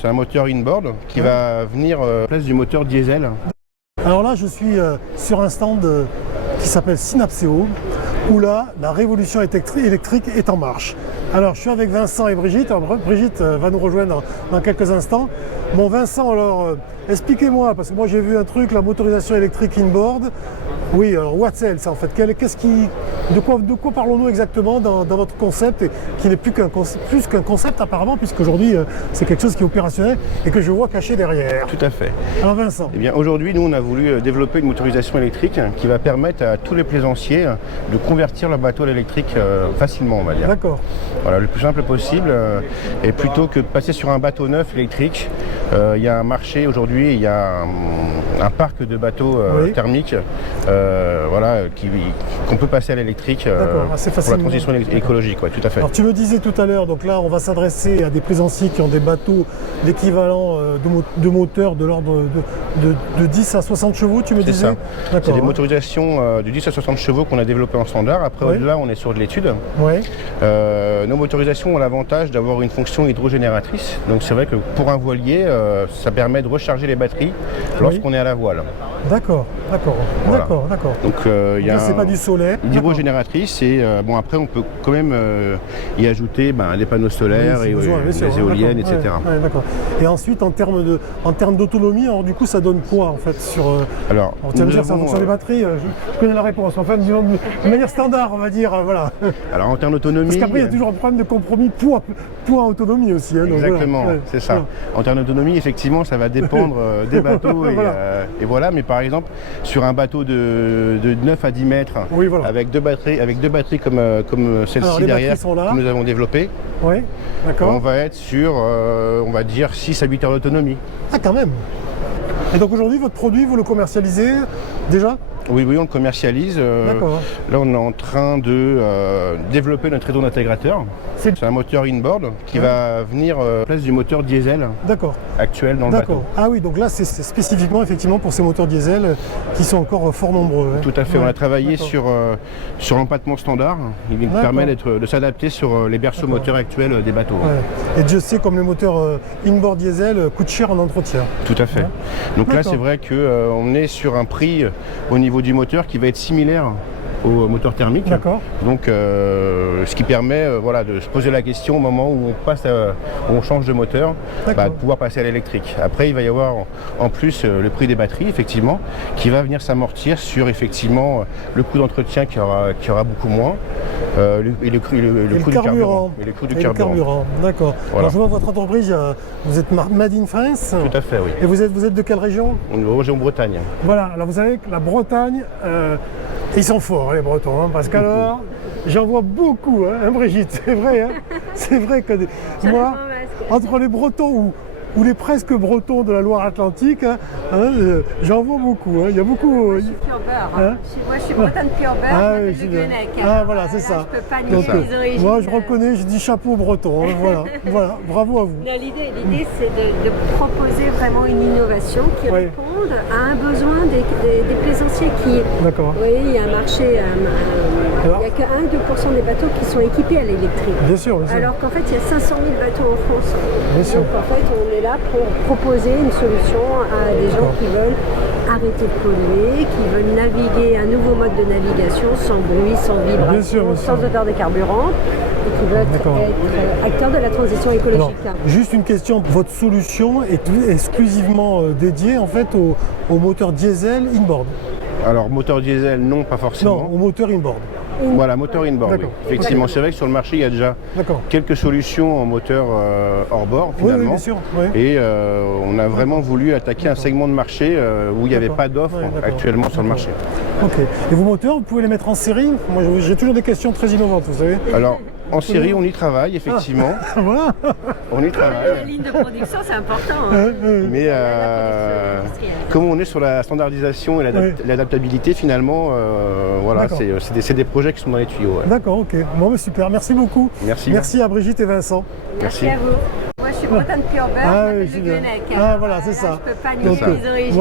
C'est un moteur inboard qui va venir à la place du moteur diesel. Alors là, je suis sur un stand qui s'appelle Synapseo, où là, la révolution électrique est en marche. Alors, je suis avec Vincent et Brigitte. Alors, Brigitte va nous rejoindre dans quelques instants. Bon, Vincent, alors, expliquez-moi, parce que moi j'ai vu un truc, la motorisation électrique inboard. Oui, alors, what's else en fait? De quoi parlons-nous exactement dans votre concept, et qui n'est plus qu'un concept apparemment, puisqu'aujourd'hui c'est quelque chose qui est opérationnel et que je vois caché derrière. Tout à fait. Alors Vincent. Eh bien, aujourd'hui, nous, on a voulu développer une motorisation électrique qui va permettre à tous les plaisanciers de convertir leur bateau à l'électrique facilement, on va dire. D'accord. Voilà, le plus simple possible. Et plutôt que de passer sur un bateau neuf électrique, il y a un marché aujourd'hui, il y a un parc de bateaux thermiques voilà, qu'on peut passer à l'électrique pour la transition écologique, ouais, tout à fait. Alors tu me disais tout à l'heure, donc là on va s'adresser à des plaisanciers qui ont des bateaux d'équivalent de moteurs de l'ordre de 10 à 60 chevaux, tu me disais? C'est des motorisations de 10 à 60 chevaux qu'on a développées en standard. Après, au-delà, on est sur de l'étude. Nos motorisations ont l'avantage d'avoir une fonction hydrogénératrice. Donc c'est vrai que pour un voilier, ça permet de recharger les batteries lorsqu'on est à la voile. D'accord. Donc il y a c'est pas du solaire. Hydrogénératrice, et bon, après on peut quand même y ajouter des panneaux solaires et des éoliennes, etc. D'accord. Et ensuite en termes d'autonomie, alors du coup ça donne quoi en fait sur alors tu vas me dire c'est en fonction des batteries, je connais la réponse. Enfin disons de manière standard, on va dire, voilà. Alors en termes d'autonomie. Parce qu'après il y a toujours un problème de compromis poids autonomie aussi. Hein, exactement, voilà. C'est ça. En termes d'autonomie, effectivement, ça va dépendre des bateaux et voilà. Mais par exemple, sur un bateau de 9 à 10 mètres, avec deux batteries comme celle-ci derrière que nous avons développée, on va être sur, on va dire, 6 à 8 heures d'autonomie. Ah, quand même. Et donc aujourd'hui, votre produit, vous le commercialisez déjà? Oui, on le commercialise. Là, on est en train de développer notre réseau d'intégrateurs. C'est un moteur inboard qui va venir à la place du moteur diesel actuel dans le bateau. Ah oui, donc là, c'est spécifiquement effectivement pour ces moteurs diesel qui sont encore fort nombreux. Tout à fait. On a travaillé sur l'empattement standard. Il permet de s'adapter sur les berceaux moteurs actuels des bateaux. Et Dieu sait comme les moteurs inboard diesel coûtent cher en entretien. Tout à fait. Donc là, c'est vrai qu'on est sur un prix au niveau du moteur qui va être similaire au moteur thermique. Donc ce qui permet de se poser la question au moment où on change de moteur, de pouvoir passer à l'électrique. Après, il va y avoir en plus le prix des batteries, effectivement, qui va venir s'amortir sur effectivement le coût d'entretien qui aura beaucoup moins, et le coût du carburant. D'accord. Alors je vois votre entreprise, vous êtes Made in France. Tout à fait, oui. Et vous êtes de quelle région? On est en Bretagne. Voilà, alors vous savez que la Bretagne, ils sont forts les Bretons, parce qu'alors, j'en vois beaucoup, Brigitte, c'est vrai. C'est vrai que moi, entre les Bretons ou les presque Bretons de la Loire-Atlantique, j'en vois beaucoup. Il y a beaucoup. Moi, je suis pure beurre. Moi, je suis bretonne pure beurre, de Guenec. Voilà, c'est ça. Je peux pas nier les origines. Moi, je reconnais, je dis chapeau breton. Voilà, bravo à vous. L'idée, c'est de proposer vraiment une innovation qui réponde à un besoin des plaisanciers qui. D'accord. Oui, il y a un marché. Il n'y a que 1 à 2% des bateaux qui sont équipés à l'électrique. Bien sûr. Alors qu'en fait, il y a 500 000 bateaux en France. Bien sûr. Donc en fait, on est là pour proposer une solution à des gens qui veulent arrêter de polluer, qui veulent naviguer un nouveau mode de navigation sans bruit, sans vibration, sans odeur de carburant, et qui veulent être acteurs de la transition écologique. Alors, juste une question, votre solution est exclusivement dédiée en fait au moteur diesel inboard? Alors moteur diesel, non, pas forcément. Non, au moteur inboard. Voilà, moteur inboard, oui. Effectivement, c'est vrai que sur le marché, il y a déjà quelques solutions en moteur hors-bord, finalement. Oui, bien sûr. Et on a vraiment voulu attaquer un segment de marché où il n'y avait pas d'offres actuellement sur le marché. Ok. Et vos moteurs, vous pouvez les mettre en série? Moi, j'ai toujours des questions très innovantes, vous savez. Alors, en série, on y travaille, effectivement. Voilà. On y travaille. La ligne de production, c'est important. Mais comme on est sur la standardisation et l'adaptabilité, finalement, c'est des projets qui sont dans les tuyaux. D'accord, ok. Bon, super, merci beaucoup. Merci à Brigitte et Vincent. Merci à vous. Moi, je suis bretonne pure beurre, de Guenec. Voilà, c'est ça. Je peux pas nier les origines.